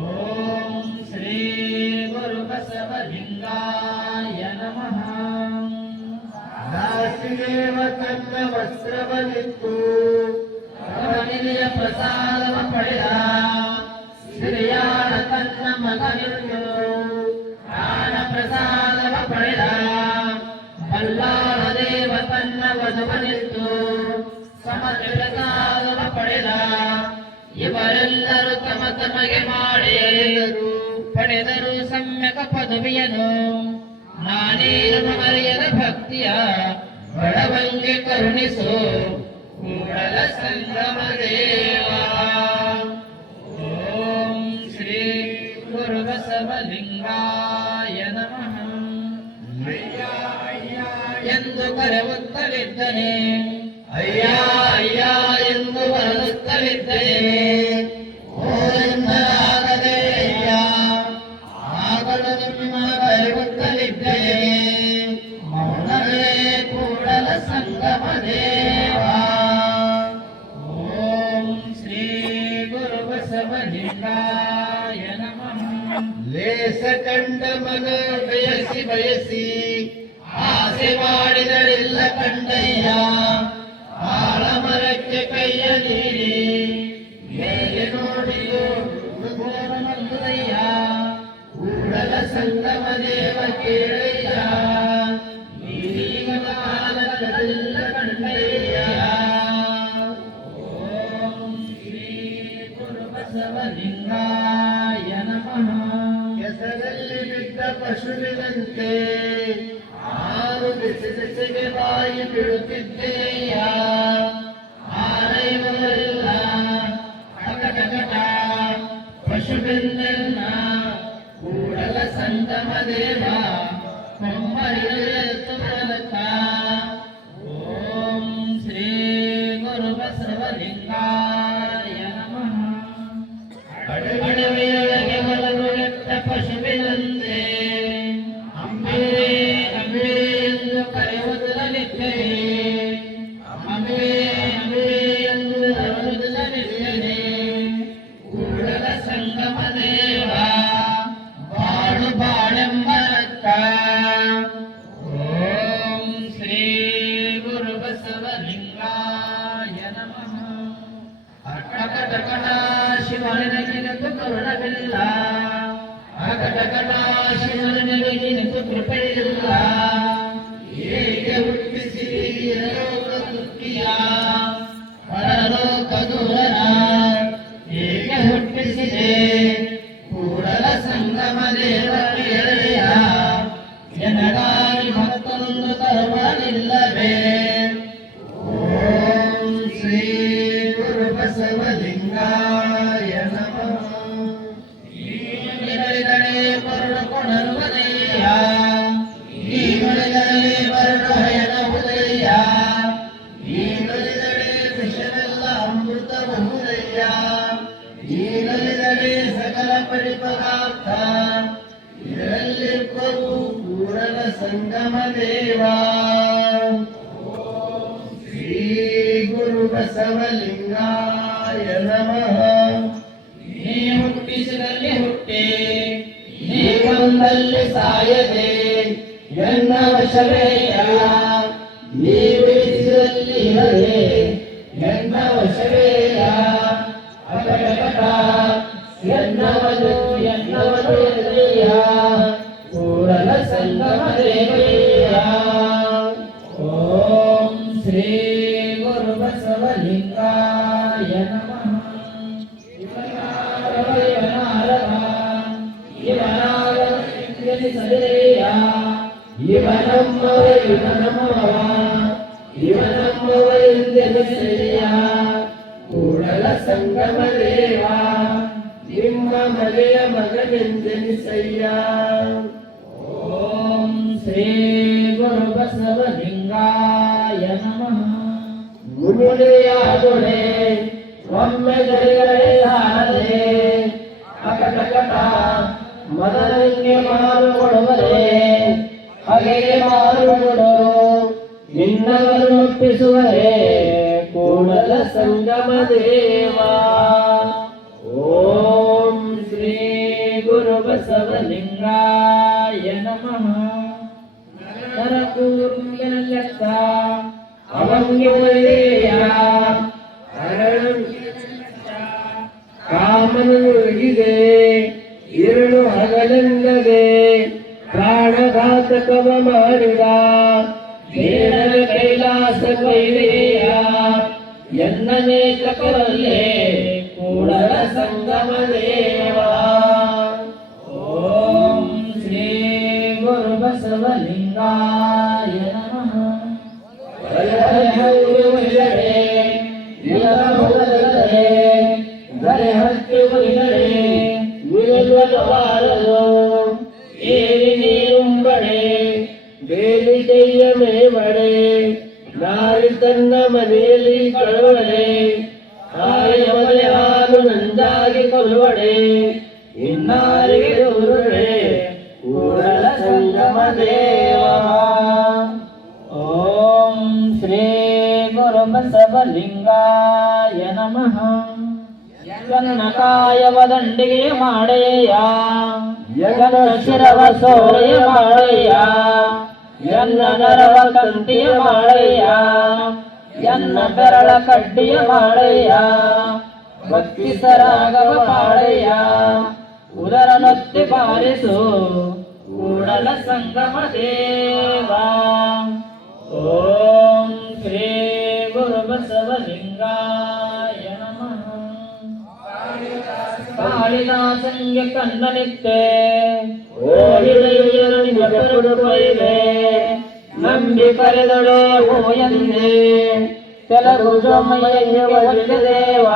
ಓಂ ಶ್ರೀ ಗುರು ಬಸವಲಿಂಗಾಯ ನಮಃ. ದಾಸಿದೇವ ತನ್ನ ವಸ್ತ್ರವನಿತ್ತು ಅವನಿಯ ಪ್ರಸಾದವ ಪಡೆದ. ಸಿರಿಯಾಳ ತನ್ನ ಮಗನಿತ್ತು ಪ್ರಾಣ ಪ್ರಸಾದವ ಪಡೆದ. ಬಲ್ಲಾಳ ದೇವ ತನ್ನ ವಧುವನಿತ್ತು ಸಮತೆ ಪ್ರಸಾದವ ಪಡೆದ. ಇವರೆಲ್ಲರೂ ತಮ ತಮಗೆ ಮಾಡಿದರು ಪಡೆದರು ಸಮ್ಯಕ ಪದವಿಯನು. ನಾನೇನು ಮರೆಯದ ಭಕ್ತಿಯ ಬಡವಂಗೆ ಕರುಣಿಸು ಕೂಡಲ ಸಂಗಮ ದೇವ. ಓಂ ಶ್ರೀ ಗುರು ಬಸವಲಿಂಗಾಯ ನಮಃ. ಎಂದು ಕರೆಯುತ್ತಲಿದ್ದನೆ, ಅಯ್ಯ ಅಯ್ಯ ಎಂದು ಬರುತ್ತಲಿದ್ದೇನೆ. ಓ ಎನ್ನಲಾಗದೆ ಅಯ್ಯ ಆಗಲು ನಿಮ್ಮ ಕರೆಯುತ್ತಲಿದ್ದೇನೆ. ದೇವ. ಓಂ ಶ್ರೀ ಗುರು ಬಸವಲಿಂಗಾಯ ನಮಃ. ಲೇಸ ಕಂಡ ಮನ ಬಯಸಿ ಬಯಸಿ ಆಸೆ ಮಾಡಿದಳೆಲ್ಲ ಕಂಡಯ್ಯ. ಆಲಮರಕ್ಕೆ ಕೈಯ ನೀಡಿ ಮೇಲೆ ನೋಡಿಯೋ ನಂದುದಯ್ಯ. ಕೂಡಲ ಸಂಗಮ ದೇವ ಕೇಳಯ್ಯ. ನೀಗ ಕಾಲದಲ್ಲ ಕಂಡಯ್ಯ. ಓಂ ಶ್ರೀ ಗುರು ಬಸವಲಿಂಗಾಯ ನಮಃ. ಕೆಸರಲ್ಲಿ ಬಿದ್ದ ಪಶುವಿನಂತೆ ಆರು ಬೆಸೆಗೆ ಬಾಯಿ ಬಿಡುತ್ತಿದ್ದೆಯ. ಆರೈವರೆಲ್ಲ ಟಕಟಕಟ ಪಶುವೆನ್ನೆಲ್ಲ ಕೂಡಲ ಸಂಗಮ ದೇವ ಕೊಂಬರಿಯತ್ತು ಮೂಲಕ. ಓಂ ಶ್ರೀ ಗುರು ಬಸವಲಿಂಗಾಯ ನಮಃ. ಅಡವಿಯೊಳಗೆ ಮಲಗು ಎತ್ತ ಪಶುವಿನಂತೆ ಅಂಬೆ ಅಂಬೆ ಎಂದು ಕರೆಯುವುದಲಿದ್ದರೆ, ಅಂಬೆ ಅಂಬೆ ಎಂದು ಕರೆಯುವುದಲಿದ್ದರೆ, ಕೂಡಲ ಸಂಗಮ ದೇವ ಬಾಳು ಬಾಳೆಂಬರಕ್ಕ. ಓಂ ಶ್ರೀ ಗುರು ಬಸವಲಿಂಗಾಯ ನಮಃ. ಅಟಕಟಕಟ ಶಿವನಿನಗಿನದು ಕರುಣವಿಲ್ಲ, ಅಕಟಕಟ ಶಿವನಿನಗಿನದು ಕೃಪೆಯಿಲ್ಲ. ಹೇಗೆ ಹುಟ್ಟಿಸಿರಿ ಲೋಕ ತುಟ್ಟಿಯ ಪರಲೋಕ ದೂರನ. ಹೇಗೆ ಹುಟ್ಟಿಸಿದೆ ಕೂಡಲ ಸಂಗಮ ದೇವ ಕೇಳೆಯ. ಜನಗಾಗಿ ಮತ್ತೊಂದು ತರುವನಿಲ್ಲವೇ. ಓಂ ಶ್ರೀ ಗುರು ಬಸವಲಿಂಗಾಯ ನಮಃ. ನೀಗಳಿದರೆ ಬರಡು ಕೊಣರುವುದಯ್ಯ. ನೀಗಳಿದರೆ ಬರಡು ಹಯನವುದಯ್ಯ. ನೀಗಳಿದರೆ ವಿಷವೆಲ್ಲ ಅಮೃತಬಹುದಯ್ಯ. ನೀಗಳಿದರೆ ಸಕಲ ಪರಿಪದಾರ್ಥ ಇದರಲ್ಲಿರ್ಪವು ಕೂಡಲ ಸಂಗಮ ದೇವ. ಶ್ರೀ ಗುರು ಬಸವಲಿಂಗಾಯ ನಮಃ. ನೀ ಹುಟ್ಟಿಸಿದಲ್ಲಿ ಹುಟ್ಟಿ, ನೀ ಒಂದಲ್ಲಿ ಸಾಯದೆ ಎನ್ನ ವಶವೇಯ. ನೀ ಬಿಡಿಸಿದಲ್ಲಿ ಇರದೆ ಎನ್ನ ವಶವೇಯ. ಅಕಟಕಟ ಎನ್ನವನು ಎನ್ನವನು ಎನ್ನಯ್ಯ. ಕೂಡಲ ಸಂಗಮ ದೇವಯ್ಯ. ಓಂ ಶ್ರೀ ಗುರು ಬಸವಲಿಂಗಾಯ ನಮಃ. ಇವನಮ್ಮವ ಇವನಮ್ಮವ ಇವನಮ್ಮವ ಎಂದೆನಿಸಯ್ಯ. ಕೂಡಲ ಸಂಗಮ ದೇವ ನಿಮ್ಮ ಮನೆಯ ಮಗನೆಂದೆನಿಸಯ್ಯ. ಓಂ ಶ್ರೀ ಗುರು ಬಸವಲಿಂಗಾಯ ನಮಃ. ಮುನುಡೆಯಾದೊಡೆ ಒಮ್ಮೆ ಗರಿಗಡೆ ಸಾರದೆ. ಅಕಟಕಟ ಮದನಿಗೆ ಮಾರುಗೊಡುವರೆ. ಹಾಗೆಯೇ ಮಾರುಗಳು ನಿನ್ನವನ್ನು ಒಪ್ಪಿಸುವರೆ. ಕೂಡಲ ಸಂಗಮ ದೇವ. ಓಂ ಶ್ರೀ ಗುರು ಬಸವಲಿಂಗಾಯ ನಮಃ. ನರಕೂರ್ಮಿಯನಲೆಕ್ಕ ಅವಂಗೆ ಒಳ್ಳೆಯ ಕಾಮನು ಇದೆ ಇರುಳು ಹಗಲೆಂದದೆ. ಪ್ರಾಣಘಾತಕವ ಮಾಡಿದ ಬೇಡರ ಕೈಲಾಸ ಕೈಲೆಯ. ಎನ್ನನೇಕ ಕೊರಲ್ಲೇ ಕೂಡಲ ಸಂಗಮ ದೇವ. ಓಂ ಶ್ರೀ ಗುರು ಬಸವಲಿಂಗಾಯ ನಮಃ. ಗರೆ ಹತ್ತಿ ಒಲಿದರೆ ನಿಲ್ಲಬಾರದು. ಏರಿ ನೀರುಂಬಡೆ ಬೇಲಿ ಕೈಯ ಮೇಬಡೆ. ನಾರಿ ತನ್ನ ಮನೆಯಲ್ಲಿ ಕಳುವಡೆ. ತಾಯಿಯ ಮನೆ ಹಾಲು ನಂದಾಗಿ ಕೊಲ್ಲುವಡೆ. ಇನ್ನಾರಿಗೆ ದೂರಡೆ ಕೂಡಲ ಸಂಗಮ ದೇವ. ಓಂ ಶ್ರೀ ಬಸವಲಿಂಗಾಯ ನಮಃ ಎನ್ನ ಕಾಯವ ದಂಡಿಗೆ ಮಾಡಯ್ಯ ಎನ್ನ ಶಿರವ ಸೋರೆಯ ಮಾಡಯ್ಯ ಎನ್ನ ನರವ ಕಂತಿಯ ಮಾಡಯ್ಯ ಎನ್ನ ಬೆರಳ ಕಡ್ಡಿಯ ಮಾಡಯ್ಯ ಭಕ್ತಿ ಸರಾಗವ ಮಾಡಯ್ಯ ಉದರನೊತ್ತಿ ಬಾರಿಸು ಕೂಡಲ ಸಂಗಮ ದೇವ ಓಂ ಶ್ರೀ ಗುರು ಬಸವಲಿಂಗಾಯ ನಮಃ ಕಾಳಿದಾಸಂಗೆ ಕಣ್ಣನಿತ್ತೆ ಓಡಿದೆಯರು ನಿಮಗೆ ಕೊಡುವೈದೆ ನಂಬಿ ಕರೆದೊಡೆ ಹೋಯಂದೆ ತೆಲಗು ಸೋಮಯ್ಯ ಒಲ್ಲೆ ದೇವ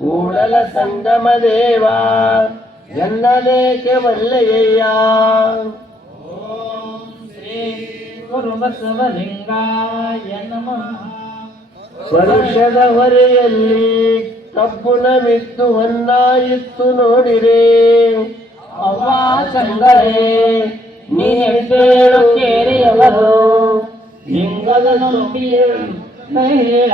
ಕೂಡಲ ಸಂಗಮ ದೇವ ಎನ್ನಲೇಕೆ ಒಲ್ಲೆಯ್ಯ ಓಂ ಶ್ರೀ ಗುರು ಬಸವಲಿಂಗಾಯ ನಮಃ ವರ್ಷದ ಹೊರೆಯಲ್ಲಿ ಕಬ್ಬು ನಮಿತ್ತು ಹೊನ್ನಾಯಿತ್ತು ನೋಡಿರೆ ಅವ್ವ ಸಂಗರೇ ನೀನೇಳು ಕೇರಿಯವರು ಲಿಂಗದ ನಂಬಿ ಹೇಳ